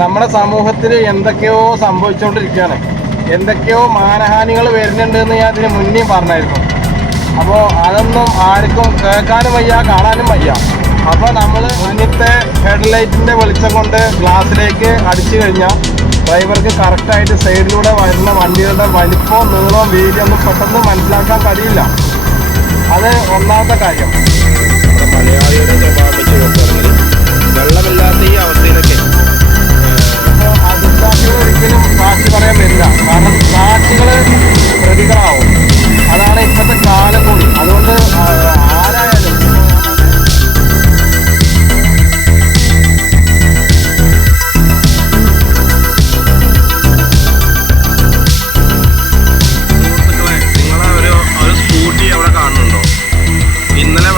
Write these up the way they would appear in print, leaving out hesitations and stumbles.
നമ്മുടെ സമൂഹത്തിൽ എന്തൊക്കെയോ സംഭവിച്ചുകൊണ്ടിരിക്കുകയാണ്, എന്തൊക്കെയോ മാനഹാനികൾ വരുന്നുണ്ട് എന്ന് ഞാൻ ഇതിന് മുന്നേ പറഞ്ഞായിരുന്നു. അപ്പോൾ അതൊന്നും ആർക്കും കേൾക്കാനും വയ്യ, കാണാനും വയ്യ. അപ്പോൾ നമ്മൾ മുന്നത്തെ ഹെഡ്ലൈറ്റിൻ്റെ വെളിച്ചം കൊണ്ട് ഗ്ലാസ്സിലേക്ക് അടിച്ചു കഴിഞ്ഞാൽ ഡ്രൈവർക്ക് കറക്റ്റായിട്ട് സൈഡിലൂടെ വരുന്ന വണ്ടികളുടെ വലിപ്പവും നീളവും വീതിയൊന്നും പെട്ടെന്ന് മനസ്സിലാക്കാൻ കഴിയില്ല. അത് ഒന്നാമത്തെ കാര്യം. മലയാളിയുടെ സ്വഭാവം വെച്ച് നോക്കുകയാണെങ്കിൽ വെള്ളമില്ലാത്ത ഈ അവസ്ഥയിലൊക്കെ ഇപ്പോൾ അതിസാക്ഷികൾ ഒരിക്കലും സാക്ഷി പറയാൻ വരില്ല. കാരണം സാക്ഷികൾ പ്രതികളാവും. അതാണ് ഇപ്പോഴത്തെ കാലം കൂടി. അതുകൊണ്ട് ആരായാലും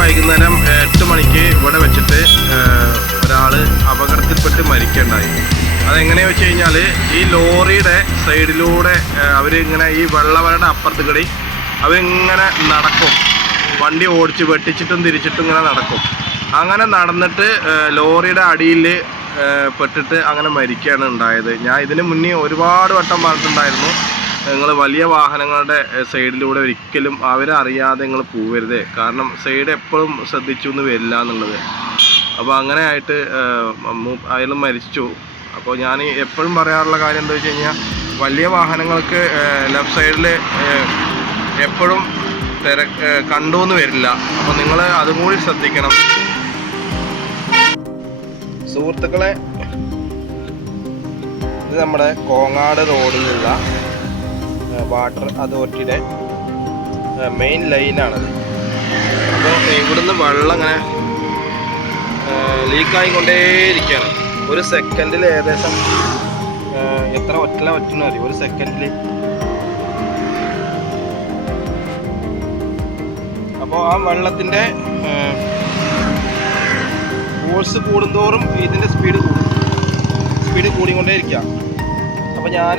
വൈകുന്നേരം 8 മണിക്ക് ഇവിടെ വെച്ചിട്ട് ഒരാൾ അപകടത്തിൽപ്പെട്ട് മരിക്കുകയുണ്ടായി. അതെങ്ങനെയാണെന്ന് വെച്ച് കഴിഞ്ഞാൽ ഈ ലോറിയുടെ സൈഡിലൂടെ അവരിങ്ങനെ ഈ വെള്ളവരുടെ അപ്പുറത്ത് കൂടി അവരിങ്ങനെ നടക്കും, വണ്ടി ഓടിച്ച് വെട്ടിച്ചിട്ടും തിരിച്ചിട്ടും ഇങ്ങനെ നടക്കും. അങ്ങനെ നടന്നിട്ട് ലോറിയുടെ അടിയിൽ പെട്ടിട്ട് അങ്ങനെ മരിക്കുകയാണ് ഉണ്ടായത്. ഞാൻ ഇതിന് മുന്നേ ഒരുപാട് വട്ടം പറഞ്ഞിട്ടുണ്ടായിരുന്നു, നിങ്ങൾ വലിയ വാഹനങ്ങളുടെ സൈഡിലൂടെ ഒരിക്കലും അവരറിയാതെ നിങ്ങൾ പോവരുത്, കാരണം സൈഡ് എപ്പോഴും ശ്രദ്ധിച്ചു എന്ന് വരില്ല എന്നുള്ളത്. അപ്പോൾ അങ്ങനെ ആയിട്ട് അയാൾ മരിച്ചു. അപ്പോൾ ഞാൻ എപ്പോഴും പറയാറുള്ള കാര്യം എന്താ വെച്ച് കഴിഞ്ഞാൽ, വലിയ വാഹനങ്ങൾക്ക് ലെഫ്റ്റ് സൈഡിൽ എപ്പോഴും കണ്ടുവെന്ന് വരില്ല. അപ്പോൾ നിങ്ങൾ അതും കൂടി ശ്രദ്ധിക്കണം സുഹൃത്തുക്കളെ. ഇത് നമ്മുടെ കോങ്ങാട് റോഡിലുള്ള വാട്ടർ അതോറിറ്റിയുടെ മെയിൻ ലൈനാണത്. അപ്പോൾ ഇവിടുന്ന് വെള്ളം ഇങ്ങനെ ലീക്കായിക്കൊണ്ടേയിരിക്കുകയാണ്. ഒരു സെക്കൻഡിൽ ഏകദേശം എത്ര വറ്റുന്ന അറിയും? ഒരു സെക്കൻഡിൽ. അപ്പോൾ ആ വെള്ളത്തിൻ്റെ ഫോഴ്സ് കൂടുന്തോറും ഇതിൻ്റെ സ്പീഡ് കൂടിക്കൊണ്ടേയിരിക്കുക. അപ്പോൾ ഞാൻ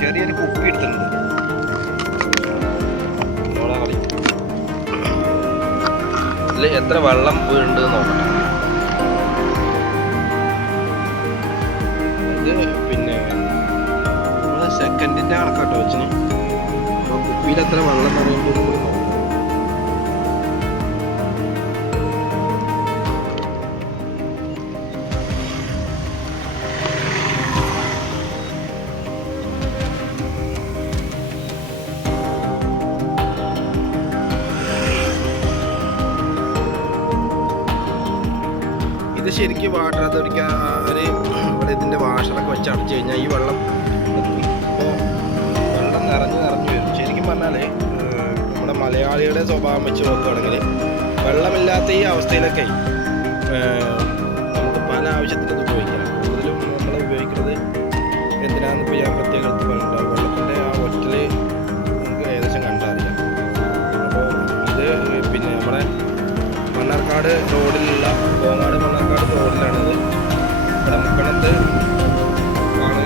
ചെറിയൊരു കുപ്പി എടുത്തിട്ടുണ്ട്. ഇതിൽ എത്ര വെള്ളം വീഴുണ്ടെന്ന് നോക്കട്ടെ. ഇത് പിന്നെ നമ്മൾ സെക്കൻഡിൻ്റെ കണക്കാട്ടോ വെച്ചിന്. അപ്പോൾ കുപ്പിയിൽ എത്ര വെള്ളം നിറയുമ്പോൾ നോക്കാം. ഇത് ശരിക്കും വാട്ടർ അതോറിറ്റി ഇവിടെ ഇതിൻ്റെ വാഷറൊക്കെ വെച്ച് അടച്ചു കഴിഞ്ഞാൽ ഈ വെള്ളം ഇപ്പോൾ വെള്ളം നിറഞ്ഞു വരും. ശരിക്കും പറഞ്ഞാൽ നമ്മുടെ മലയാളിയുടെ സ്വഭാവം വെച്ച് നോക്കുകയാണെങ്കിൽ വെള്ളമില്ലാത്ത ഈ അവസ്ഥയിലൊക്കെ നമുക്ക് പല ആവശ്യത്തിനും ഉപയോഗിക്കാം. കൂടുതലും നമ്മൾ ഉപയോഗിക്കുന്നത് എന്തിനാണെന്ന് ഇപ്പോൾ ഞാൻ പ്രത്യേകം എടുത്ത് പറഞ്ഞിട്ടുണ്ടാവും. വെള്ളത്തിൻ്റെ ആ ഒറ്റൽ നമുക്ക് ഏകദേശം കണ്ടറിയാം. അപ്പോൾ ഇത് പിന്നെ നമ്മുടെ മണ്ണാർക്കാട് റോഡിലുള്ള കോങ്ങാട് മണ്ണാർക്കാട് റോഡിലാണിത്. ഇവിടെ മുക്കണത്ത് ആണ്.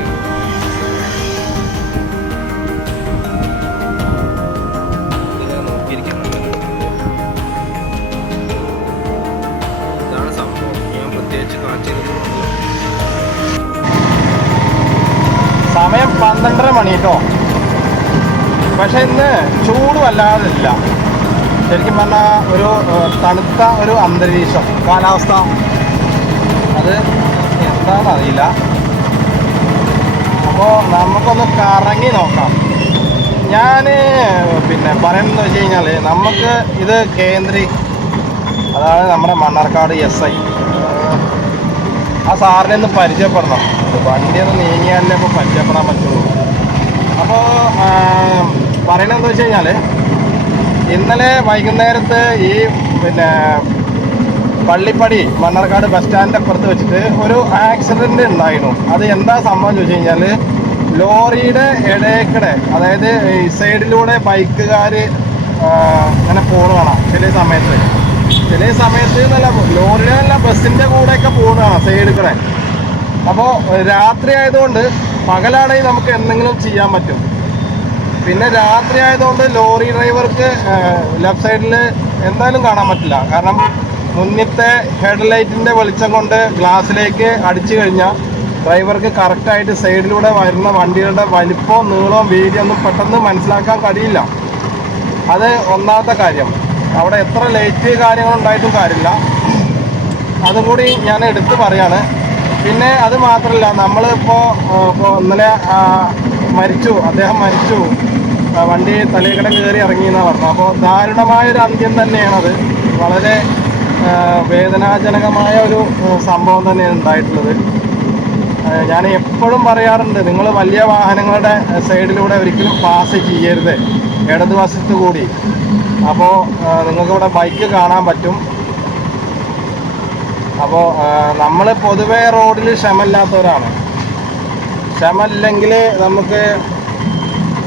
ഇതിനെ നോക്കിയിരിക്കുന്നത് ഇതാണ് സംഭവം. ഞാൻ പ്രത്യേകിച്ച് കാണിച്ചത് സമയം 12:30 മണി കേട്ടോ. പക്ഷെ ഇന്ന് ചൂട് വല്ലാതില്ല. ശരിക്കും പറഞ്ഞാൽ ഒരു തണുത്ത ഒരു അന്തരീക്ഷം, കാലാവസ്ഥ. അത് എന്താണെന്നറിയില്ല. അപ്പോൾ നമുക്കൊന്ന് കറങ്ങി നോക്കാം. ഞാൻ പിന്നെ പറയുന്നതെന്ന് വെച്ച് കഴിഞ്ഞാൽ, നമുക്ക് ഇത് അതാണ് നമ്മുടെ മണ്ണാർക്കാട് SI. ആ സാറിനെ ഒന്ന് പരിചയപ്പെടണം. വണ്ടിയൊന്ന് നീങ്ങിയാലേ ഇപ്പോൾ പരിചയപ്പെടാൻ പറ്റുള്ളൂ. അപ്പോൾ പറയണതെന്ന് വെച്ച് കഴിഞ്ഞാൽ, ഇന്നലെ വൈകുന്നേരത്ത് ഈ പിന്നെ പള്ളിപ്പടി മണ്ണാർക്കാട് ബസ് സ്റ്റാൻഡിൻ്റെ അപ്പുറത്ത് വെച്ചിട്ട് ഒരു ആക്സിഡൻറ്റ് ഉണ്ടായിരുന്നു. അത് എന്താ സംഭവം ചോദിച്ചു കഴിഞ്ഞാൽ, ലോറിയുടെ ഇടയ്ക്കിടെ, അതായത് ഈ സൈഡിലൂടെ ബൈക്കുകാർ ഇങ്ങനെ പോണ കാണാം ചില സമയത്ത് എന്നല്ല, ലോറിയുടെ അല്ല ബസ്സിൻ്റെ കൂടെയൊക്കെ പോണ കാണാം സൈഡിൽ കൂടെ. അപ്പോൾ രാത്രി ആയതുകൊണ്ട്, പകലാണെങ്കിൽ നമുക്ക് എന്തെങ്കിലും ചെയ്യാൻ പറ്റും. പിന്നെ രാത്രി ആയതുകൊണ്ട് ലോറി ഡ്രൈവർക്ക് ലെഫ്റ്റ് സൈഡിൽ എന്തായാലും കാണാൻ പറ്റില്ല. കാരണം മുന്നിലത്തെ ഹെഡ്ലൈറ്റിൻ്റെ വെളിച്ചം കൊണ്ട് ഗ്ലാസ്സിലേക്ക് അടിച്ചു കഴിഞ്ഞാൽ ഡ്രൈവർക്ക് കറക്റ്റായിട്ട് സൈഡിലൂടെ വരുന്ന വണ്ടികളുടെ വലിപ്പവും നീളവും വീതിയൊന്നും പെട്ടെന്ന് മനസ്സിലാക്കാൻ കഴിയില്ല. അത് ഒന്നാമത്തെ കാര്യം. അവിടെ എത്ര ലൈറ്റ് കാര്യങ്ങളുണ്ടായിട്ടും കാര്യമില്ല, അതും കൂടി ഞാൻ എടുത്ത് പറയാണ്. പിന്നെ അത് മാത്രമല്ല, നമ്മളിപ്പോൾ ഇന്നലെ അദ്ദേഹം മരിച്ചു, വണ്ടി തലയിക്കട കയറി ഇറങ്ങിയെന്നാണ് പറഞ്ഞത്. അപ്പോൾ ദാരുണമായൊരു അന്ത്യം തന്നെയാണത്. വളരെ വേദനാജനകമായ ഒരു സംഭവം തന്നെയാണ് ഉണ്ടായിട്ടുള്ളത്. ഞാൻ എപ്പോഴും പറയാറുണ്ട്, നിങ്ങൾ വലിയ വാഹനങ്ങളുടെ സൈഡിലൂടെ ഒരിക്കലും പാസ് ചെയ്യരുത്, ഇടതുവശത്ത് കൂടി. അപ്പോൾ നിങ്ങൾക്കിവിടെ ബൈക്ക് കാണാൻ പറ്റും. അപ്പോൾ നമ്മൾ പൊതുവേ റോഡിൽ ക്ഷമയില്ലാത്തവരാണ്. ക്ഷമയില്ലെങ്കിൽ നമുക്ക്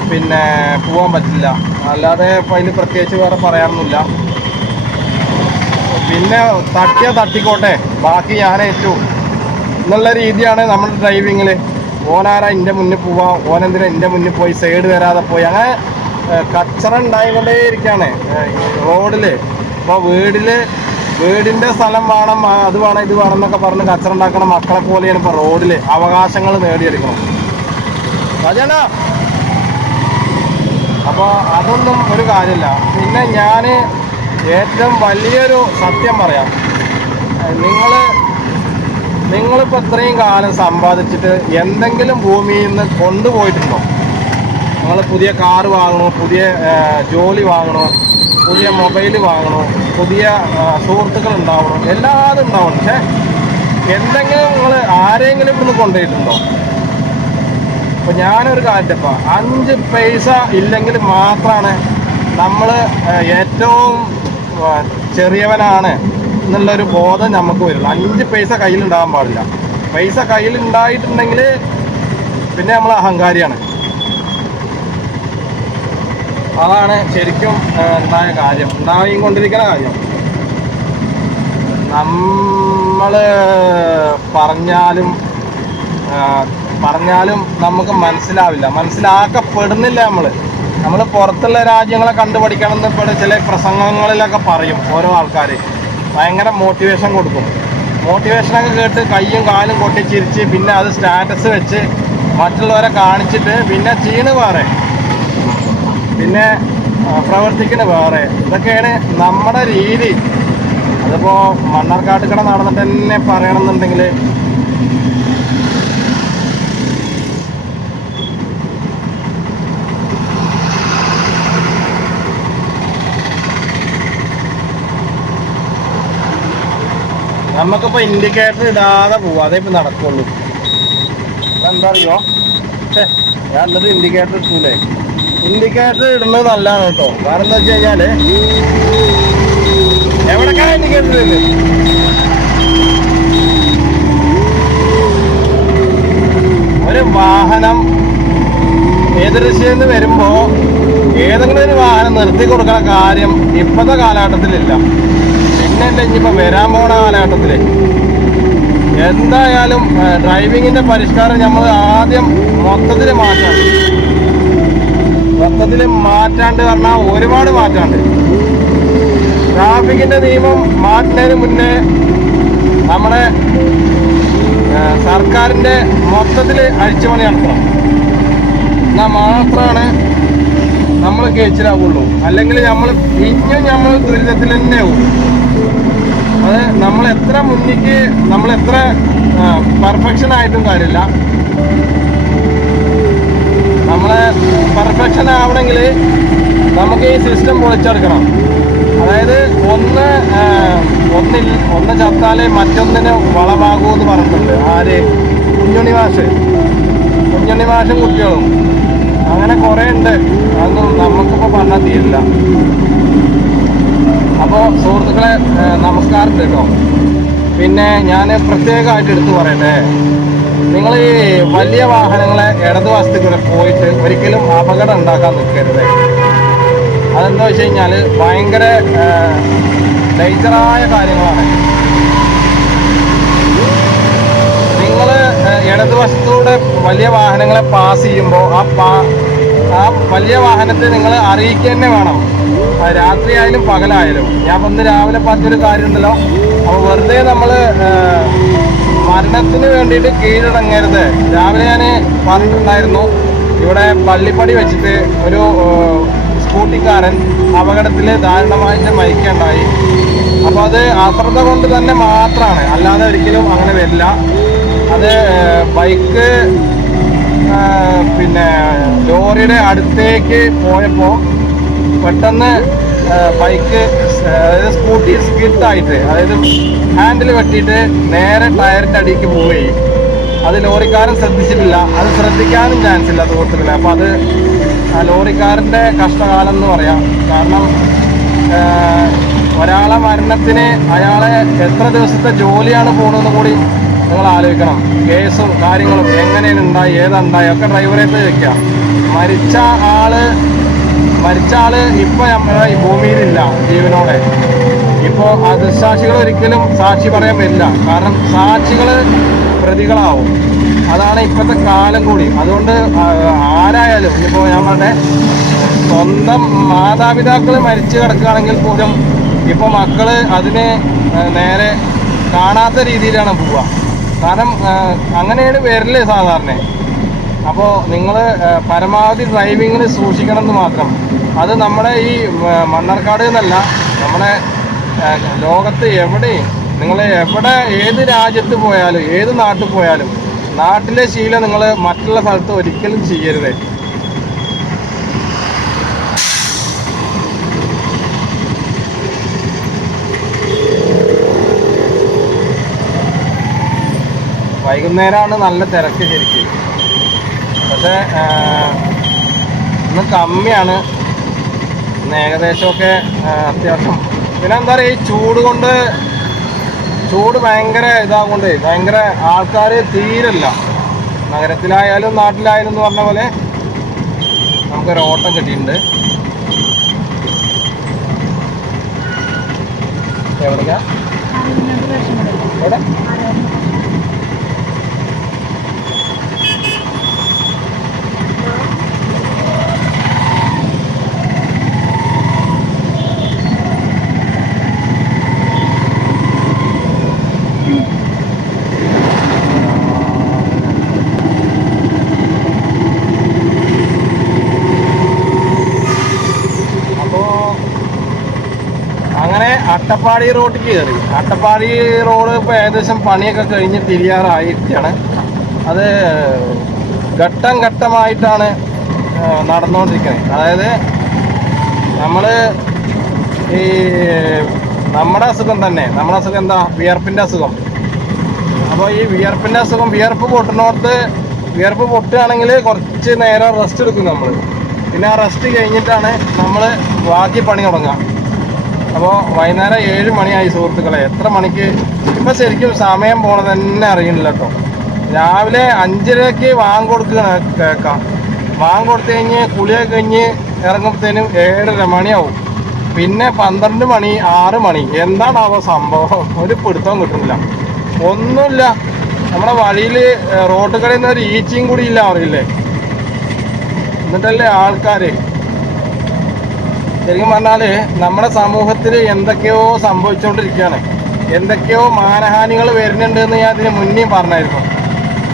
പിന്നെ പോകാൻ പറ്റില്ല. അല്ലാതെ ഇപ്പോൾ അതിൽ പ്രത്യേകിച്ച് വേറെ പറയാനൊന്നുമില്ല. പിന്നെ തട്ടിക്കോട്ടെ, ബാക്കി ഞാനേറ്റു എന്നുള്ള രീതിയാണ് നമ്മുടെ ഡ്രൈവിങ്ങിൽ. ഓനാരാ എൻ്റെ മുന്നിൽ പോവാം, ഓനെന്തിനാ എൻ്റെ മുന്നിൽ പോയി സൈഡ് വരാതെ പോയി, അങ്ങനെ കച്ചറ ഉണ്ടായിക്കൊണ്ടേയിരിക്കുകയാണ് റോഡിൽ. ഇപ്പോൾ വീടിൻ്റെ സ്ഥലം വേണം, അത് വേണം, ഇത് വേണം എന്നൊക്കെ പറഞ്ഞ് കച്ചറ ഉണ്ടാക്കണ മക്കളെ പോലെയാണ് ഇപ്പോൾ റോഡിൽ അവകാശങ്ങൾ നേടിയെടുക്കണം. അതാണ്. അപ്പോൾ അതൊന്നും ഒരു കാര്യമില്ല. പിന്നെ ഞാൻ ഏറ്റവും വലിയൊരു സത്യം പറയാം, നിങ്ങളിപ്പോൾ ഇത്രയും കാലം സമ്പാദിച്ചിട്ട് എന്തെങ്കിലും ഭൂമിയിൽ നിന്ന് കൊണ്ടുപോയിട്ടുണ്ടോ? നിങ്ങൾ പുതിയ കാറ് വാങ്ങണോ, പുതിയ ജോലി വാങ്ങണോ, പുതിയ മൊബൈൽ വാങ്ങണോ, പുതിയ സുഹൃത്തുക്കൾ ഉണ്ടാവണോ, എല്ലാതും ഉണ്ടാവണം. പക്ഷെ എന്തെങ്കിലും നിങ്ങൾ ആരെങ്കിലും ഇവിടുന്ന് കൊണ്ടുപോയിട്ടുണ്ടോ? അപ്പോൾ ഞാനൊരു കാര്യത്തിപ്പോൾ 5 പൈസ ഇല്ലെങ്കിൽ മാത്രമാണ് നമ്മൾ ഏറ്റവും ചെറിയവനാണ് എന്നുള്ളൊരു ബോധം നമുക്ക് വരുള്ളൂ. 5 പൈസ കയ്യിലുണ്ടാകാൻ പാടില്ല. പൈസ കയ്യിലുണ്ടായിട്ടുണ്ടെങ്കിൽ പിന്നെ നമ്മൾ അഹങ്കാരിയാണ്. അതാണ് ശരിക്കും ഉണ്ടായിക്കൊണ്ടിരിക്കുന്ന കാര്യം. നമ്മൾ പറഞ്ഞാലും നമുക്ക് മനസ്സിലാക്കപ്പെടുന്നില്ല. നമ്മൾ പുറത്തുള്ള രാജ്യങ്ങളെ കണ്ടുപഠിക്കണം എന്ന് ചില പ്രസംഗങ്ങളിലൊക്കെ പറയും ഓരോ ആൾക്കാർ. ഭയങ്കര മോട്ടിവേഷൻ കൊടുക്കും. മോട്ടിവേഷനൊക്കെ കേട്ട് കയ്യും കാലും കൊട്ടിച്ചിരിച്ച് പിന്നെ അത് സ്റ്റാറ്റസ് വെച്ച് മറ്റുള്ളവരെ കാണിച്ചിട്ട് പിന്നെ ചെയ്യണ് വേറെ, പിന്നെ പ്രവർത്തിക്കണ വേറെ. ഇതൊക്കെയാണ് നമ്മുടെ രീതി. അതിപ്പോൾ മണ്ണാർക്കാട്ടുകട നടന്നിട്ട് തന്നെ പറയണമെന്നുണ്ടെങ്കിൽ നമുക്കിപ്പോൾ ഇൻഡിക്കേറ്റർ ഇടാതെ പോവാം, അതേ ഇപ്പം നടക്കുള്ളൂ. അതെന്താ അറിയോ? ഞാൻ എന്നിട്ട് ഇൻഡിക്കേറ്റർ ഇട്ടൂലേ. ഇൻഡിക്കേറ്റർ ഇടുന്നത് നല്ലതാണ് കേട്ടോ. കാരണം എന്താ വെച്ച് കഴിഞ്ഞാൽ എവിടേക്കാണ് ഇൻഡിക്കേറ്റർ ഇടുന്നത്? ഒരു വാഹനം എതിർദിശയിൽ വരുമ്പോൾ ഏതെങ്കിലും ഒരു വാഹനം നിർത്തി കൊടുക്കുന്ന കാര്യം ഇപ്പോഴത്തെ കാലഘട്ടത്തിലില്ല. പിന്നെ ഇനിയിപ്പോൾ വരാൻ പോണ കാലഘട്ടത്തിൽ എന്തായാലും ഡ്രൈവിങ്ങിൻ്റെ പരിഷ്കാരം നമ്മൾ ആദ്യം മൊത്തത്തിൽ മാറ്റാണ്ട് പറഞ്ഞാൽ ഒരുപാട് മാറ്റാണ്ട്. ട്രാഫിക്കിൻ്റെ നിയമം മാറ്റുന്നതിന് മുന്നേ നമ്മുടെ സർക്കാരിൻ്റെ മൊത്തത്തിൽ അഴിച്ചുപണി നടത്തണം. എന്നാൽ മാത്രമാണ് നമ്മൾ കേച്ചിലാവുള്ളൂ. അല്ലെങ്കിൽ നമ്മൾ ദുരിതത്തിൽ തന്നെ ആവും. അത് നമ്മളെത്ര മുന്നിക്ക് നമ്മളെത്ര പെർഫെക്ഷൻ ആയിട്ടും കാര്യമില്ല. നമ്മളെ പെർഫെക്ഷൻ ആവണമെങ്കിൽ നമുക്ക് ഈ സിസ്റ്റം പൊളിച്ചെടുക്കണം. അതായത് ഒന്ന് ചത്താലേ മറ്റൊന്നിന് വളമാകൂ എന്ന് പറഞ്ഞിട്ടുണ്ട്. ആര്? കുഞ്ഞുണ്ണി മാഷും കുട്ടികളും. അങ്ങനെ കുറേ ഉണ്ട്. അതൊന്നും നമുക്കിപ്പോൾ പറഞ്ഞാൽ തീരില്ല. അപ്പോൾ സുഹൃത്തുക്കളെ, നമസ്കാരം കേട്ടോ. പിന്നെ ഞാൻ പ്രത്യേകമായിട്ട് എടുത്തു പറയട്ടെ, നിങ്ങൾ ഈ വലിയ വാഹനങ്ങളെ ഇടതുവശത്തേക്ക് പോയിട്ട് ഒരിക്കലും അപകടം ഉണ്ടാക്കാൻ നിൽക്കരുത്. അതെന്താ വെച്ച് കഴിഞ്ഞാൽ ഭയങ്കര ഡേഞ്ചറായ കാര്യങ്ങളാണ്. നിങ്ങൾ ഇടതുവശത്തൂടെ വലിയ വാഹനങ്ങളെ പാസ് ചെയ്യുമ്പോൾ ആ വലിയ വാഹനത്തെ നിങ്ങൾ അറിയിക്കുക തന്നെ വേണം. രാത്രി ആയാലും പകലായാലും. ഞാൻ ഇന്ന് രാവിലെ പറഞ്ഞൊരു കാര്യമുണ്ടല്ലോ, അപ്പോൾ വെറുതെ നമ്മൾ മരണത്തിന് വേണ്ടിയിട്ട് കീഴടങ്ങരുത്. രാവിലെ ഞാൻ പറഞ്ഞിട്ടുണ്ടായിരുന്നു, ഇവിടെ പള്ളിപ്പടി വെച്ചിട്ട് ഒരു സ്കൂട്ടിക്കാരൻ അപകടത്തിൽ ദാരുണമായിട്ട് മരിക്കുകയുണ്ടായി. അപ്പോൾ അത് അശ്രദ്ധ കൊണ്ട് തന്നെ മാത്രമാണ്, അല്ലാതെ ഒരിക്കലും അങ്ങനെ വരില്ല. അത് ബൈക്ക് പിന്നെ ലോറിയുടെ അടുത്തേക്ക് പോയപ്പോൾ പെട്ടെന്ന് ബൈക്ക് അതായത് സ്കൂട്ടി സ്കിഡായിട്ട്, അതായത് ഹാൻഡിൽ വെട്ടിയിട്ട് നേരെ ടയറിൻ്റെ അടിക്ക് പോവുകയും അത് ലോറിക്കാരൻ ശ്രദ്ധിച്ചിട്ടില്ല. അത് ശ്രദ്ധിക്കാനും ചാൻസ് ഇല്ല സുഹൃത്തുക്കളെ. അപ്പോൾ അത് ലോറിക്കാരൻ്റെ കഷ്ടകാലം എന്ന് പറയാം. കാരണം ഒരാളെ മരണത്തിന് അയാളെ എത്ര ദിവസത്തെ ജോലിയാണ് പോകുന്നതെന്ന് കൂടി നിങ്ങൾ ആലോചിക്കണം. കേസും കാര്യങ്ങളും എങ്ങനെയാണ് ഉണ്ടായി, ഏതുണ്ടായി ഒക്കെ ഡ്രൈവറേറ്റ് ചോദിക്കുക. മരിച്ച ആള് ഇപ്പൊ നമ്മുടെ ഈ ഭൂമിയിലില്ല ജീവനോടെ. ഇപ്പോൾ ദൃക്സാക്ഷികൾ ഒരിക്കലും സാക്ഷി പറയാൻ പറ്റില്ല. കാരണം സാക്ഷികൾ പ്രതികളാവും. അതാണ് ഇപ്പോഴത്തെ കാലം കൂടി. അതുകൊണ്ട് ആരായാലും ഇപ്പോൾ ഞങ്ങളുടെ സ്വന്തം മാതാപിതാക്കൾ മരിച്ചു കിടക്കുകയാണെങ്കിൽ പോലും ഇപ്പോൾ മക്കള് അതിന് നേരെ കാണാത്ത രീതിയിലാണ് പോവുക. കാരണം അങ്ങനെയാണ് വരല് സാധാരണ. അപ്പോൾ നിങ്ങൾ പരമാവധി ഡ്രൈവിങ്ങിൽ സൂക്ഷിക്കണം എന്ന് മാത്രം. അത് നമ്മുടെ ഈ മണ്ണാർക്കാട് എന്നല്ല, നമ്മുടെ ലോകത്ത് എവിടെയും നിങ്ങൾ ഏത് രാജ്യത്ത് പോയാലും ഏത് നാട്ടിൽ പോയാലും നാട്ടിലെ ശീലം നിങ്ങൾ മറ്റുള്ള സ്ഥലത്ത് ഒരിക്കലും ചെയ്യരുത്. വൈകുന്നേരമാണ് നല്ല തിരക്ക് ശരിക്കും. പക്ഷേ ഇന്ന് കമ്മിയാണ്. ഇന്ന് ഏകദേശമൊക്കെ അത്യാവശ്യം. പിന്നെ എന്താ പറയുക, ഈ ചൂട് ഭയങ്കര ഇതാകൊണ്ട് ഭയങ്കര ആൾക്കാർ തീരല്ല. നഗരത്തിലായാലും നാട്ടിലായാലും എന്ന് പറഞ്ഞ പോലെ നമുക്കൊരു ഓട്ടം കിട്ടിയിട്ടുണ്ട്. എവിടേക്കാ എവിടെ അട്ടപ്പാടി റോഡിൽ കയറി. അട്ടപ്പാടി റോഡ് ഇപ്പോൾ ഏകദേശം പണിയൊക്കെ കഴിഞ്ഞ് തിരിയാറായിരിക്കുകയാണ്. അത് ഘട്ടം ഘട്ടമായിട്ടാണ് നടന്നുകൊണ്ടിരിക്കുന്നത്. അതായത് നമ്മൾ ഈ നമ്മുടെ അസുഖം തന്നെ, നമ്മുടെ അസുഖം എന്താ, വിയർപ്പിൻ്റെ അസുഖം. അപ്പോൾ ഈ വിയർപ്പിൻ്റെ അസുഖം, വിയർപ്പ് പൊട്ടുകയാണെങ്കിൽ കുറച്ച് നേരം റെസ്റ്റ് എടുക്കും നമ്മൾ. പിന്നെ ആ റെസ്റ്റ് കഴിഞ്ഞിട്ടാണ് നമ്മൾ ബാക്കി പണി തുടങ്ങുക. അപ്പോൾ വൈകുന്നേരം 7 മണിയായി സുഹൃത്തുക്കളെ. എത്ര മണിക്ക് ഇപ്പം ശരിക്കും സമയം പോണത് തന്നെ അറിയുന്നില്ല കേട്ടോ. രാവിലെ 5:30 കൊടുക്കുക കേൾക്കാം. കൊടുത്തു കഴിഞ്ഞ് കുളിയൊക്കെ കഴിഞ്ഞ് ഇറങ്ങുമ്പോഴത്തേനും 7:30 മണിയാവും. പിന്നെ 12 മണി 6 മണി. എന്താണാവോ സംഭവം, ഒരു പിടുത്തവും കിട്ടുന്നില്ല. ഒന്നുമില്ല. നമ്മുടെ വഴിയിൽ റോഡുകളിൽ നിന്ന് ഒരു ഈച്ചയും കൂടി ഇല്ല അറിയില്ലേ. എന്നിട്ടല്ലേ ആൾക്കാർ ശരിക്കും പറഞ്ഞാൽ നമ്മുടെ സമൂഹത്തിൽ എന്തൊക്കെയോ സംഭവിച്ചുകൊണ്ടിരിക്കുകയാണ്. എന്തൊക്കെയോ മാനഹാനികൾ വരുന്നുണ്ടെന്ന് ഞാൻ അതിന് മുന്നേ പറഞ്ഞായിരുന്നു.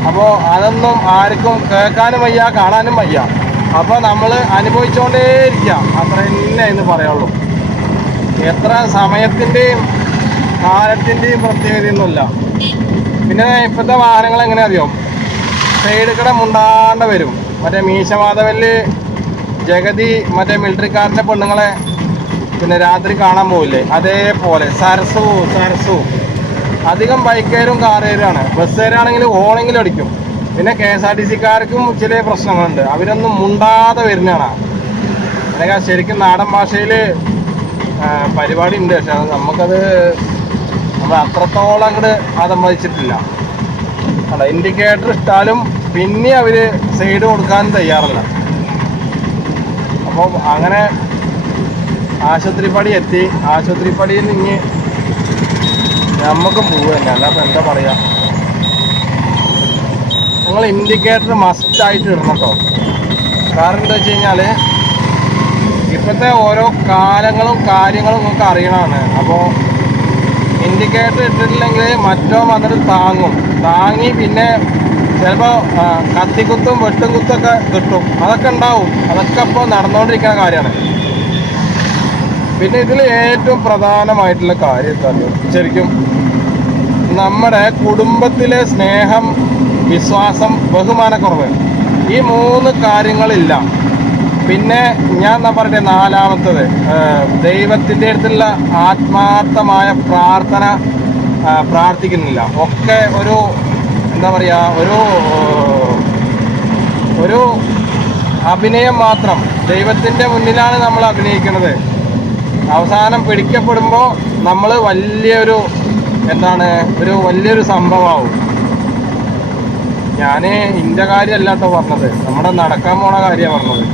അപ്പോൾ അതൊന്നും ആർക്കും കേൾക്കാനും വയ്യ, കാണാനും വയ്യ. അപ്പോൾ നമ്മൾ അനുഭവിച്ചുകൊണ്ടേയിരിക്കുക, അത്ര തന്നെ എന്ന് പറയുള്ളൂ. എത്ര സമയത്തിൻ്റെയും കാലത്തിൻ്റെയും പ്രത്യേകതയൊന്നുമില്ല. പിന്നെ ഇപ്പോഴത്തെ വാഹനങ്ങൾ എങ്ങനെ അറിയോ, സൈഡ് കട മുണ്ടാണ്ട് വരും. മറ്റേ മീശമാധവല് ജഗതി മറ്റേ മിലിറ്ററിക്കാരൻ്റെ പെണ്ണുങ്ങളെ പിന്നെ രാത്രി കാണാൻ പോവില്ലേ, അതേപോലെ സരസു അധികം ബൈക്കുകാരും കാറുകാരുമാണ്. ബസ്സുകാരാണെങ്കിൽ ഹോണെങ്കിലും അടിക്കും. പിന്നെ KSRTC-ക്കാർക്കും ചില പ്രശ്നങ്ങളുണ്ട്. അവരൊന്നും മുണ്ടാതെ വരുന്നതാണ്. അല്ലെങ്കിൽ ശരിക്കും നാടൻ ഭാഷയിൽ പരിപാടി ഉണ്ട്. പക്ഷെ അത് നമ്മൾ അത്രത്തോളം അങ്ങോട്ട് അതമ്പതിച്ചിട്ടില്ല. അല്ല, ഇൻഡിക്കേറ്റർ ഇട്ടാലും പിന്നെ അവർ സൈഡ് കൊടുക്കാൻ തയ്യാറല്ല. അപ്പോൾ അങ്ങനെ ആശുപത്രിപ്പടി എത്തി. ആശുപത്രിപ്പടിയിൽ നിന്ന് നമുക്കും പോവുക തന്നെ, അല്ലാതെ എന്താ പറയുക. നിങ്ങൾ ഇൻഡിക്കേറ്റർ മസ്റ്റായിട്ട് ഇടണം കേട്ടോ. കാരണം എന്താ വെച്ച് കഴിഞ്ഞാൽ ഇപ്പോഴത്തെ ഓരോ കാലങ്ങളും കാര്യങ്ങളും നമുക്ക് അറിയണമാണ്. അപ്പോൾ ഇൻഡിക്കേറ്റർ ഇട്ടിട്ടില്ലെങ്കിൽ മറ്റോ വന്നിട്ട് താങ്ങി പിന്നെ ചിലപ്പോൾ കത്തിക്കുത്തും വെട്ടും കുത്തൊക്കെ കിട്ടും. അതൊക്കെ ഉണ്ടാവും. അതൊക്കെ ഇപ്പോൾ നടന്നുകൊണ്ടിരിക്കുന്ന കാര്യമാണ്. പിന്നെ ഇതിൽ ഏറ്റവും പ്രധാനമായിട്ടുള്ള കാര്യം എന്താ ശരിക്കും നമ്മുടെ കുടുംബത്തിലെ സ്നേഹം, വിശ്വാസം, ബഹുമാനക്കുറവ്, ഈ 3 കാര്യങ്ങളില്ല. പിന്നെ ഞാൻ എന്താ പറയട്ടെ, നാലാമത്തത് ദൈവത്തിൻ്റെ അടുത്തുള്ള ആത്മാർത്ഥമായ പ്രാർത്ഥിക്കുന്നില്ല. ഒക്കെ ഒരു എന്താ പറയുക, ഒരു അഭിനയം മാത്രം. ദൈവത്തിൻ്റെ മുന്നിലാണ് നമ്മൾ അഭിനയിക്കുന്നത്. അവസാനം പിടിക്കപ്പെടുമ്പോൾ നമ്മൾ വലിയൊരു വലിയൊരു സംഭവമാവും. ഞാൻ ഇൻ്റെ കാര്യമല്ല കേട്ടോ പറഞ്ഞത്, നമ്മുടെ നടക്കാൻ പോണ കാര്യമാണ് പറഞ്ഞത്.